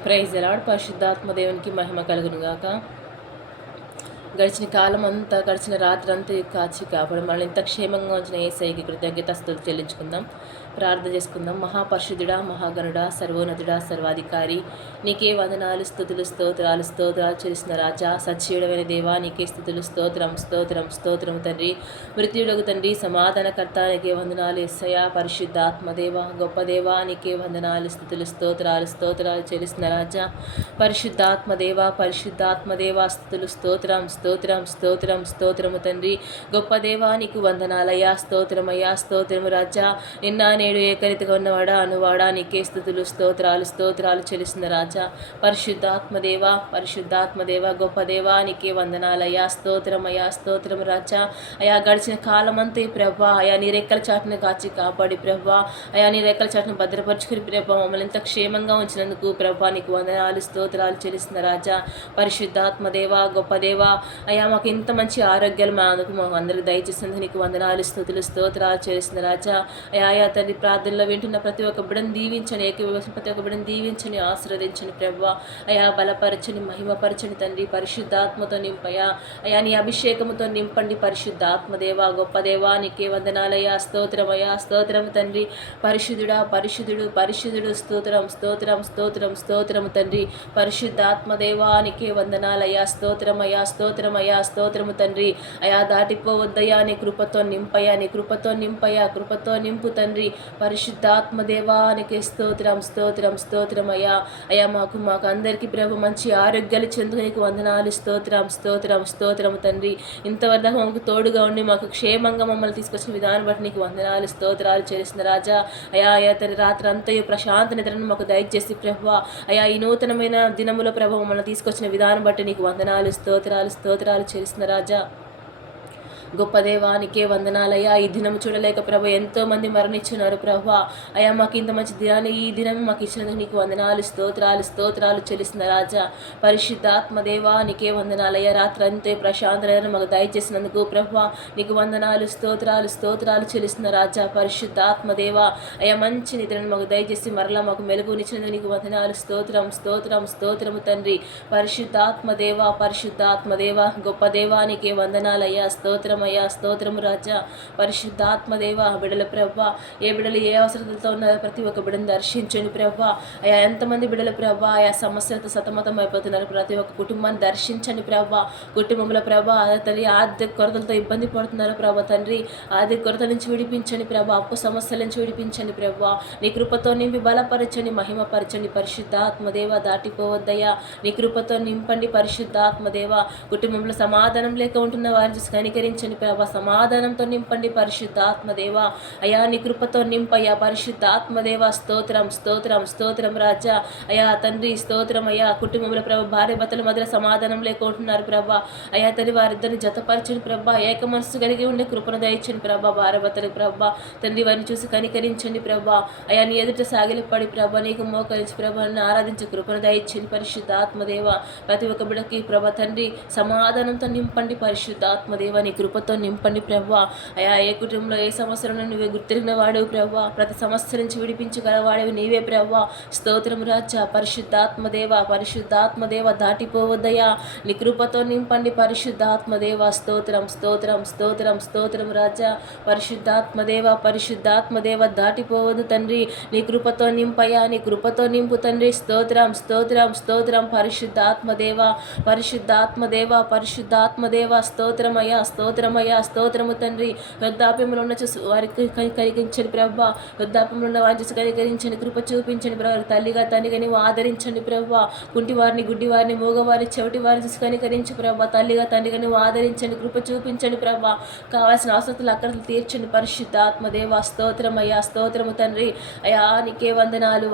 Praise the lord. పరిశుద్ధాత్మ దేవునికి మహిమ కలుగునుగాక. గడిచిన కాలం అంతా, గడిచిన రాత్రి అంతా కాచి కాపాడు మనల్ని ఇంత క్షేమంగా ఉంచిన యేసయ్యకి కృతజ్ఞతాస్తుతులు చెల్లించుకుందాం. ప్రార్థన చేసుకుందాం. మహాపరిశుద్ధుడా, మహాగణుడా, సర్వోన్నతుడా, సర్వాధికారి, నీకే వందనాలు, స్తుతులు, స్తోత్రాలు చేసిన రాజా, సజీవుడమైన దేవా, నీకే స్తుతులు, స్తోత్రం తండ్రి. మృత్యుడగు తండ్రి, సమాధానకర్త, నీకే వందనాలు. యేసయ్యా, పరిశుద్ధాత్మదేవ, గొప్ప దేవా, నీకే వందనాలు, స్తుతులు, స్తోత్రాలు చెల్లిసిన రాజా, పరిశుద్ధాత్మదేవ, స్తుతులు, స్తోత్రము తండ్రి. గొప్ప దేవా, నీకు వందనాలయ్యా, స్తోత్రము రాజా. నిన్న నేడు ఏకరీతిగా ఉన్నవాడా, అనువాడా, నీకే స్తుతులు, స్తోత్రాలు చెల్లిసిన రాజా, పరిశుద్ధాత్మదేవ, గొప్ప దేవా, నీకే వందనాలయ్యా, స్తోత్రము రాజా. అయా గడిచిన కాలమంతా ప్రభా, అయా నీ రెక్కల చాటును కాచి కాపాడి ప్రభా, అయా నీ రెక్కల చాటును భద్రపరుచుకుని ప్రభా, మమ్మల్ని ఇంత క్షేమంగా ఉంచినందుకు ప్రభా, నీకు వందనాలు, స్తోత్రాలు చెల్లిసిన రాజా, పరిశుద్ధాత్మదేవ, గొప్ప దేవా. అయా మాకు ఇంత మంచి ఆరోగ్యాలు మాకు అందరికి దయచేసినందుకు నీకు వందనాలు, స్తోత్రాలు చేసిన రాజా. అయా తండ్రి, ప్రార్థనలో వింటున్న ప్రతి ఒక్క బిడ్డను దీవించండి, ప్రతి ఒక్క బిడ్డను దీవించండి, ఆశీర్వదించండి ప్రభా. అయా బలపరచని, మహిమపరచని తండ్రి, పరిశుద్ధాత్మతో నింపయా. అయా నీ అభిషేకముతో నింపండి పరిశుద్ధాత్మదేవ, గొప్ప దేవా, నీకే వందనాలయ్యా, స్తోత్రం తండ్రి. పరిశుద్ధుడు, స్తోత్రము తండ్రి. పరిశుద్ధాత్మదేవా, నీకే వందనాలయ్యా, స్తోత్రము తండ్రి. అయా దాటిపోవద్దయ్యా, నీ కృపతో నింపయా, కృపతో నింపు తండ్రి. పరిశుద్ధాత్మదేవా, నీకే స్తోత్రం అయా మాకు అందరికీ ప్రభు మంచి ఆరోగ్యాలు చెందుకు నీకు వందనాలు, స్తోత్రము తండ్రి. ఇంతవరకు మాకు తోడుగా ఉండి మాకు క్షేమంగా మమ్మల్ని తీసుకొచ్చిన విధానం బట్టి నీకు వందనాలు, స్తోత్రాలు చేసిన రాజా. అయా తండ్రి, రాత్రి అంతయు ప్రశాంత నిద్రను మాకు దయచేసి ప్రభు, అయా ఈ నూతనమైన దినముల ప్రభు మమ్మల్ని తీసుకొచ్చిన విధానం బట్టి నీకు వందనాలు, స్తోత్రాలు చేసిన రాజా, గొప్ప దేవానికే వందనాలయ్యా. ఈ దినం చూడలేక ప్రభు ఎంతో మంది మరణించున్నారు ప్రభు. అయ్యా మాకు ఇంత మంచి దినాన్ని, ఈ దినం మాకు ఇచ్చినందుకు నీకు వందనాలు, స్తోత్రాలు చెల్లిసిన రాజా, పరిశుద్ధాత్మదేవా, నీకే వందనాలయ్యా. రాత్రి అంతే ప్రశాంతత మాకు దయచేసినందుకు ప్రభు నీకు వందనాలు, స్తోత్రాలు చెల్లిసిన రాజా, పరిశుద్ధాత్మదేవా. అయ్యా మంచి నిద్రను మాకు దయచేసి మరలా మాకు మెలుగునిచ్చినందుకు నీకు వందనాలు, స్తోత్రము తండ్రి. పరిశుద్ధాత్మదేవా, గొప్ప దేవానికే వందనాలయ్యా, స్తోత్రము రాజా, పరిశుద్ధాత్మదేవ. బిడ్డల ప్రభా, ఏ బిడ్డలు ఏ అవసరతలతో ఉన్నారో ప్రతి ఒక్క బిడ్డను దర్శించండి ప్రభా. అయా ఎంతమంది బిడ్డల ప్రభా ఆయా సమస్యలతో సతమతం అయిపోతున్నారు, ప్రతి ఒక్క కుటుంబాన్ని దర్శించండి ప్రభా. కుటుంబంలో ప్రభా తండ్రి ఆర్థిక కొరతలతో ఇబ్బంది పడుతున్నారు ప్రభా, తండ్రి ఆర్థిక కొరత నుంచి విడిపించండి ప్రభా, అప్పు సమస్యల నుంచి విడిపించండి ప్రభా. నీ కృపతో నింపి బలపరచండి, మహిమపరచండి పరిశుద్ధాత్మదేవ. దాటిపోవద్దయ్యా, నీ కృపతో నింపండి పరిశుద్ధాత్మదేవ. కుటుంబంలో సమాధానం లేక ఉంటున్న వారిని చూసి కనికరించండి ప్రభా, సమాధానంతో నింపండి పరిశుద్ధాత్మదేవ. అయా నీ కృపతో నింపయ్యా పరిశుద్ధాత్మదేవ. స్తోత్రం రాజా. అయా తండ్రి స్తోత్రం అయ్యా. కుటుంబంలో ప్రభా భార్య భర్తల మధ్య సమాధానం లేకుంటున్నారు ప్రభా. అయా తండ్రి వారిద్దరిని జతపరచండి ప్రభా, ఏక మనసు కలిగి ఉండే కృపను దయచండి ప్రభా. భార్య భర్తలకు ప్రభా తండ్రి వారిని చూసి కనికరించండి ప్రభా. అయా నీ ఎదుట సాగిలపడి ప్రభా నీకు మోకరించి ప్రభాని ఆరాధించే కృపను దయచండి పరిశుద్ధాత్మదేవ. ప్రతి ఒక్క బిడ్డకి ప్రభా తండ్రి సమాధానంతో నింపండి పరిశుద్ధాత్మదేవ. నీ కృపతో నింపండి ప్రభా. అయా ఏ కుటుంబంలో ఏ సమస్యలను నువ్వే గుర్తిరిగిన వాడేవు ప్రభా, ప్రతి సమస్య నుంచి విడిపించగలవాడేవి నీవే ప్రభా. స్తోత్రం రాజా, పరిశుద్ధాత్మదేవ. దాటిపోవద్దయా, నీ కృపతో నింపండి పరిశుద్ధాత్మదేవ. స్తోత్రం రాజా, పరిశుద్ధాత్మదేవ. దాటిపోవద్దు తండ్రి, నీ కృపతో నింపయా, నీ కృపతో నింపు తండ్రి. స్తోత్రం పరిశుద్ధాత్మదేవ. స్తోత్రమయ్యా, తండ్రి. వృద్ధాప్యంలో ఉన్న చూసి వారికి కనికరించండి ప్రభా, వృద్ధాప్యంలో ఉన్న వారిని చూసి కనికరించండి, కృప చూపించండి ప్రభా. తల్లిగా తండ్రిగా నీవు ఆదరించండి ప్రభా. కుంటి వారిని, గుడ్డి వారిని, మూగవారిని, చెవిటి వారిని చూసి కనికరించు ప్రభా. తల్లిగా తండ్రిగా నీవు ఆదరించండి, కృప చూపించండి ప్రభా. కావాల్సిన అవసరాలు అక్కడ తీర్చండి పరిశుద్ధాత్మదేవ. స్తోత్రము తండ్రి. అయా నీకే వందనాలు,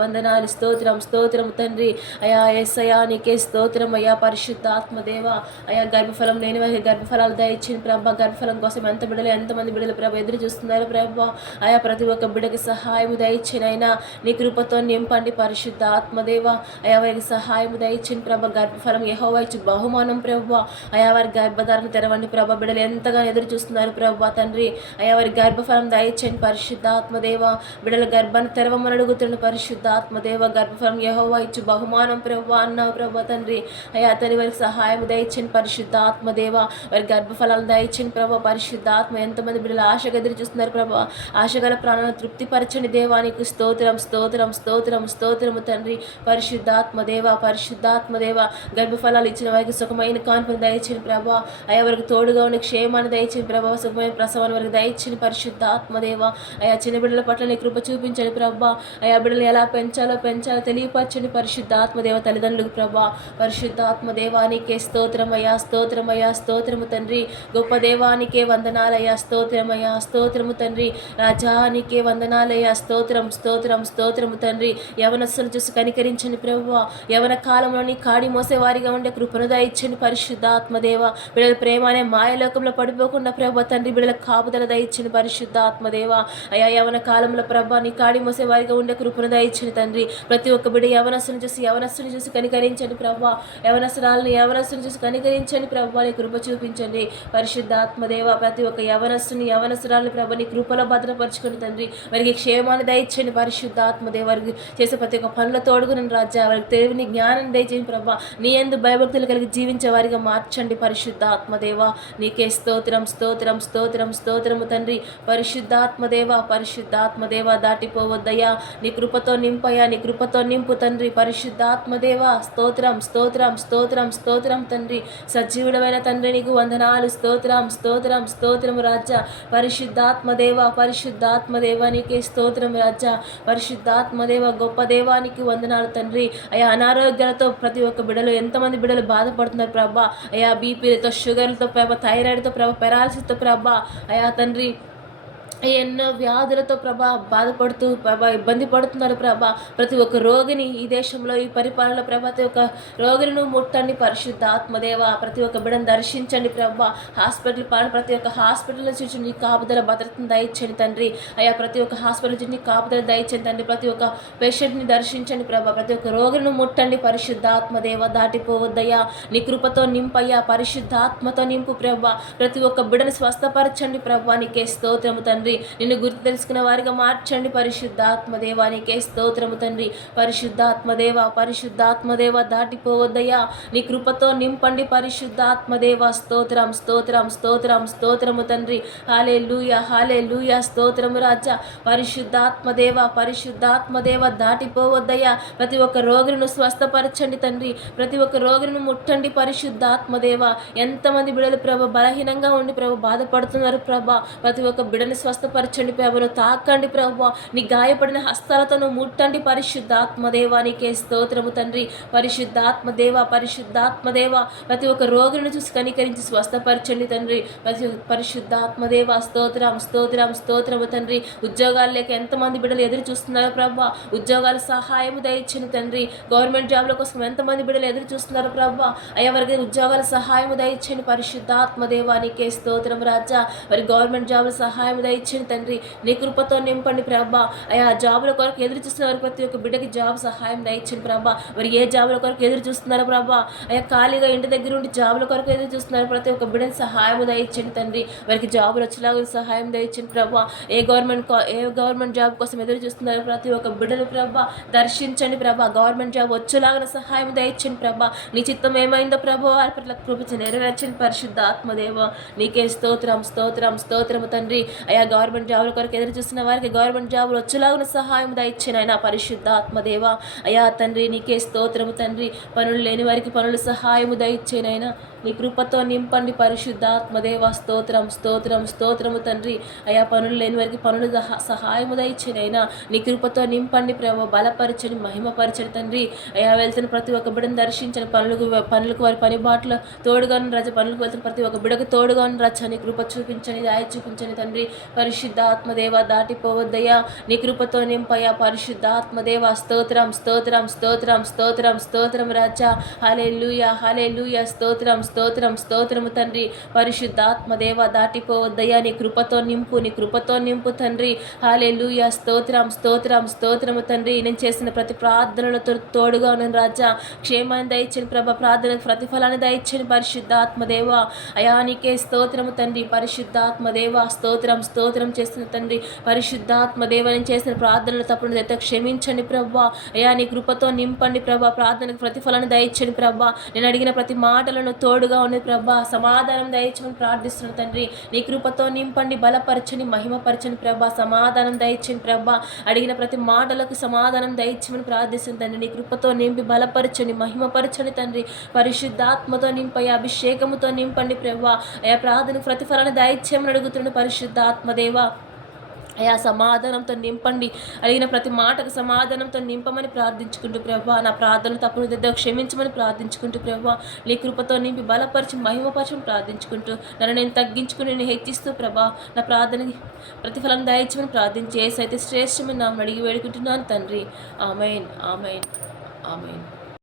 స్తోత్రము తండ్రి. అయా యేసయ్యా నీకే స్తోత్రం అయ్యా పరిశుద్ధాత్మదేవ. అయా గర్భఫలం లేని వారికి గర్భఫలాలు దయచేయండి ప్రభా. గర్భఫలం కోసం ఎంతమంది బిడ్డలు ప్రభా ఎదురు చూస్తున్నారు ప్రభా. అయా ప్రతి ఒక్క బిడ్డకి సహాయం దయచ్చినైనా నీ కృపతో నింపండి పరిశుద్ధ ఆత్మదేవ. అయా వారికి సహాయం దయచిన ప్రభా. గర్భఫలం యెహోవా ఇచ్చు బహుమానం ప్రభా. అయా వారి గర్భధారణ తెరవండి ప్రభా. బిడ్డలు ఎంతగా ఎదురు చూస్తున్నారు ప్రభా తండ్రి. అయా వారి గర్భఫలం దయచేయండి పరిశుద్ధ ఆత్మదేవ. బిడ్డల గర్భాన్ని తెరవమని అడుగుతున్న పరిశుద్ధ ఆత్మదేవ. గర్భఫలం యెహోవా ఇచ్చు బహుమానం ప్రభా అన్నావు ప్రభా తండ్రి. అయా తండ్రి వారికి సహాయం దయచేయండి పరిశుద్ధ ఆత్మదేవ. వారి గర్భఫలాలు దయచేయండి ప్రభా. పరిశుద్ధ ఆత్మ ఎంతమంది బిడ్డలు ఆశగా ఎదురు చూస్తున్నారు ప్రభా. ఆశగల ప్రాణాలను తృప్తిపరచండి దేవానికి స్తోత్రం స్తోత్రం స్తోత్రం స్తోత్రము తండ్రి. పరిశుద్ధాత్మదేవ పరిశుద్ధాత్మదేవ. గర్భఫలాలు ఇచ్చిన వారికి సుఖమైన కాన్పుని దయచేయండి ప్రభా. అయా వారికి తోడుగా ఉండి క్షేమాన్ని దయచేయండి ప్రభా. సుఖమైన ప్రసవాన్ని వారికి దయచేయండి పరిశుద్ధాత్మదేవ. అయా చిన్న బిడ్డల పట్ల నీ కృప చూపించండి ప్రభా. అయా బిడ్డలు ఎలా పెంచాలో తెలియపరచండి పరిశుద్ధాత్మదేవ తల్లిదండ్రులకు ప్రభా. పరిశుద్ధాత్మదేవానికే స్తోత్రమయ్యా స్తోత్రమయ్యా స్తోత్రము తండ్రి. గొప్ప దేవానికే వందనాలయ్యా స్తోత్రమయ్యా స్తోత్రము తండ్రి. రాజానికే వందనాలయ్యా స్తోత్రం స్తోత్రం స్తోత్రము తండ్రి. యవనస్తులను చూసి కనికరించండి ప్రభువా. యవన కాలంలోని కాడి మోసేవారిగా ఉండే కృపను దయచ్చండి పరిశుద్ధాత్మదేవ. బిడ్డల ప్రేమ అనే మాయలోకంలో పడిపోకుండా ప్రభు తండ్రి బిడ్డల కాపుదల దయచ్చండి పరిశుద్ధాత్మదేవ. అయా యవన కాలంలో ప్రభా నీ కాడి మోసేవారిగా ఉండే కృపను దయచ్చండి తండ్రి. ప్రతి ఒక్క బిడ్డ యవనస్తుని చూసి కనికరించండి ప్రభా. యవనస్తుని చూసి కనికరించండి ప్రభా. నీ కృప చూపించండి పరిశుద్ధాత్మదేవ. ప్రతి ఒక్క యవనస్తురాలని ప్రభా నీ కృపలో భద్రపరచుకుని తండ్రి. వారికి క్షేమాన్ని దయచేయండి పరిశుద్ధాత్మదేవ. వారికి చేసే ప్రతి ఒక్క పనుల తోడుగుని రాజా. వారికి తెలివిని జ్ఞానం దయచేయండి ప్రభా. నీ యందు భయభక్తులు కలిగి జీవించే వారిగా మార్చండి పరిశుద్ధాత్మదేవ. నీకే స్తోత్రం స్తోత్రం స్తోత్రం స్తోత్రము తండ్రి. పరిశుద్ధాత్మదేవ దాటిపోవద్దయ్యా. నీ కృపతో నింపయ్యా. నీ కృపతో నింపు తండ్రి. పరిశుద్ధాత్మదేవ స్తోత్రం స్తోత్రం స్తోత్రం స్తోత్రం తండ్రి. సజీవుడమైన తండ్రి నీకు వందనాలు స్తోత్రం స్తోత్రం స్తోత్రము రాజా. పరిశుద్ధాత్మదేవ నీకే స్తోత్రం రాజా. పరిశుద్ధాత్మదేవ గొప్ప దేవానికి వందనాలు తండ్రి. అయా అనారోగ్యాలతో ప్రతి ఒక్క బిడ్డలు ఎంతమంది బిడ్డలు బాధపడుతున్నారు ప్రభా. అయా బీపీలతో షుగర్లతో ప్రభా థైరాయిడ్తో ప్రభా పెరాలసిస్తో ప్రభా. అయా తండ్రి ఎన్నో వ్యాధులతో ప్రభా బాధపడుతూ ప్రభా ఇబ్బంది పడుతున్నారు ప్రభా. ప్రతి ఒక్క రోగిని ఈ దేశంలో ఈ పరిపాలనలో ప్రతి ఒక్క రోగిని ముట్టండి పరిశుద్ధాత్మదేవ. ప్రతి ఒక్క బిడ్డను దర్శించండి ప్రభా. ప్రతి ఒక్క హాస్పిటల్ చూసి నీ కాపుదల భద్రతను దయచండి తండ్రి. అయ్యా ప్రతి ఒక్క హాస్పిటల్ చూసి నీ కాపుదల దయచండి తండ్రి. ప్రతి ఒక్క పేషెంట్ని దర్శించండి ప్రభా. ప్రతి ఒక్క రోగిని ముట్టండి పరిశుద్ధాత్మదేవ. దాటిపోవద్దయ్యా. నీ కృపతో నింపయ్యా. పరిశుద్ధాత్మతో నింపు ప్రభా. ప్రతి ఒక్క బిడ్డను స్వస్థపరచండి ప్రభా. నీకే స్తోత్రము తండ్రి. నిన్ను గుర్తు తెలుసుకున్న వారిగా మార్చండి పరిశుద్ధాత్మదేవానికే స్తోత్రము తండ్రి. పరిశుద్ధాత్మదేవ దాటిపోవద్దయ్యా. నీ కృపతో నింపండి పరిశుద్ధాత్మదేవ. స్తోత్రం స్తోత్రం స్తోత్రం స్తోత్రము తండ్రి. హల్లెలూయా హల్లెలూయా స్తోత్రము రాజా. పరిశుద్ధాత్మదేవ దాటిపోవద్దయ్యా. ప్రతి ఒక్క రోగిని స్వస్థపరచండి తండ్రి. ప్రతి ఒక్క రోగిని ముట్టండి పరిశుద్ధాత్మదేవ. ఎంతమంది బిడ్డలు ప్రభ బలహీనంగా ఉండి ప్రభ బాధపడుతున్నారు ప్రభా. ప్రతి ఒక్క బిడ్డని స్వస్థపరచండి ప్రభును తాకండి ప్రభు. నీ గాయపడిన హస్తాలతో ముట్టండి పరిశుద్ధాత్మదేవానికే స్తోత్రము తండ్రి. పరిశుద్ధాత్మదేవ ప్రతి ఒక్క రోగిని చూసి కనికరించి స్వస్థపరచండి తండ్రి. పరిశుద్ధాత్మదేవ స్తోత్రం స్తోత్రం స్తోత్రము తండ్రి. ఉద్యోగాలు లేక ఎంతమంది బిడ్డలు ఎదురు చూస్తున్నారు ప్రభా. ఉద్యోగాల సహాయము దయచండి తండ్రి. గవర్నమెంట్ జాబ్ల కోసం ఎంతమంది బిడ్డలు ఎదురు చూస్తున్నారు ప్రభా. అయ్యా వారికి ఉద్యోగాల సహాయము దయచండి పరిశుద్ధాత్మదేవానికే స్తోత్రం రాజా. వారి గవర్నమెంట్ జాబ్ల సహాయం దయచండి తండ్రి. నీ కృపతో నింపండి ప్రభా. అయా జాబుల కొరకు ఎదురు చూస్తున్న వారి ప్రతి ఒక్క బిడ్డకి జాబ్ సహాయం దయచండి ప్రభా. వారు ఏ జాబుల కొరకు ఎదురు చూస్తున్నారు ప్రభా. అయా ఖాళీగా ఇంటి దగ్గర ఉండి జాబుల కొరకు ఎదురు చూస్తున్నారు ప్రతి ఒక్క బిడ్డని సహాయం దయచండి తండ్రి. వారికి జాబులు వచ్చేలాగా సహాయం దయచండి ప్రభా. ఏ గవర్నమెంట్ జాబ్ కోసం ఎదురు చూస్తున్నారు ప్రతి ఒక్క బిడ్డలు ప్రభా దర్శించండి ప్రభా. గవర్నమెంట్ జాబ్ వచ్చేలాగా సహాయం దయచండి ప్రభా. నీ చిత్తం ఏమైందో ప్రభా వారి పట్ల కృప నెరవేర్చండి పరిశుద్ధాత్మదేవ. నీకే స్తోత్రం స్తోత్రం స్తోత్రము తండ్రి. అయా గవర్నమెంట్ జాబుల కొరకు ఎదురు చూస్తున్న వారికి గవర్నమెంట్ జాబులు వచ్చేలాగా సహాయం దయచేయను ఆయన పరిశుద్ధాత్మదేవ. అయా తండ్రి నీకే స్తోత్రము తండ్రి. పనులు లేని వారికి పనులు సహాయము దయచేయను ఆయన. నీ కృపతో నింపండి పరిశుద్ధాత్మదేవ. స్తోత్రం స్తోత్రం స్తోత్రము తండ్రి. అయా పనులు లేని వారికి పనులు సహాయము దయచేయను ఆయన. నీ కృపతో నింపండి ప్రభు. బలపరచని మహిమపరచని తండ్రి. అయా వెళ్తున్న ప్రతి ఒక్క బిడ్డను దర్శించని పనులకు వారి పని బాటలో తోడుగాను రాజా. పనులకు వెళ్తున్న ప్రతి ఒక్క బిడ్డకు తోడుగాను రాజా. నీ కృప చూపించని దాయ చూపించని తండ్రి. పరిశుద్ధాత్మదేవ దాటిపోవద్దయ్యా. నీ కృపతో నింపయ్యా పరిశుద్ధాత్మదేవ. స్తోత్రం స్తోత్రం స్తోత్రం స్తోత్రం స్తోత్రం రాజా. హల్లెలూయా హల్లెలూయా. స్తోత్రం స్తోత్రం స్తోత్రము తండ్రి. పరిశుద్ధాత్మదేవ దాటిపోవద్దయ్యా. నీ కృపతో నింపు, నీ కృపతో నింపు తండ్రి. హల్లెలూయా. స్తోత్రం స్తోత్రం స్తోత్రము తండ్రి. నేను చేసిన ప్రతి ప్రార్థనలతో తోడుగా ఉన్నాను రాజా. క్షేమాన్ని దయచని ప్రభ, ప్రార్థనకు ప్రతిఫలాన్ని దయచని పరిశుద్ధాత్మదేవ. అయా నీకే స్తోత్రము తండ్రి. పరిశుద్ధాత్మదేవ స్తోత్రం స్తోత్రం చేస్తున్న తండ్రి. పరిశుద్ధాత్మదేవ నేను చేసిన ప్రార్థనలు తప్పుడు అయితే క్షమించండి ప్రభా. అయా నీ కృపతో నింపండి ప్రభా. ప్రార్థనకు ప్రతిఫలాన్ని దయచని ప్రభా. నేను అడిగిన ప్రతి మాటలను తోడుగా ఉంది ప్రభా. సమాధానం దయచని ప్రార్థిస్తున్నాను తండ్రి. నీ కృపతో నింపండి, బలపరచని, మహిమపరచని ప్రభా. సమాధానం దయచని ప్రభా. అడిగిన ప్రతి మాటలకు సమాధానం దయచమని ప్రార్థిస్తుంది తండ్రి. నీ కృపతో నింపి బలపరచని, మహిమపరచని తండ్రి. పరిశుద్ధాత్మతో నింపయ్యా, అభిషేకముతో నింపండి ప్రభా. అయా ప్రార్థనకు ప్రతిఫలాన్ని దయచేయమని అడుగుతున్నాను పరిశుద్ధాత్మదేవ. అయా సమాధానంతో నింపండి. అడిగిన ప్రతి మాటకు సమాధానంతో నింపమని ప్రార్థించుకుంటూ ప్రభా. నా ప్రార్థనలు తప్పును దిద్ద క్షమించమని ప్రార్థించుకుంటూ ప్రభా. నీ కృపతో నింపి బలపరిచి మహిమపరచని ప్రార్థించుకుంటూ నన్ను నేను తగ్గించుకుని నేను హెచ్చిస్తూ ప్రభా. నా ప్రార్థనకి ప్రతిఫలం దయచమని ప్రార్థించి ఏసైతే శ్రేష్టమని నామని అడిగి వేడుకుంటున్నాను తండ్రి. Amen amen amen.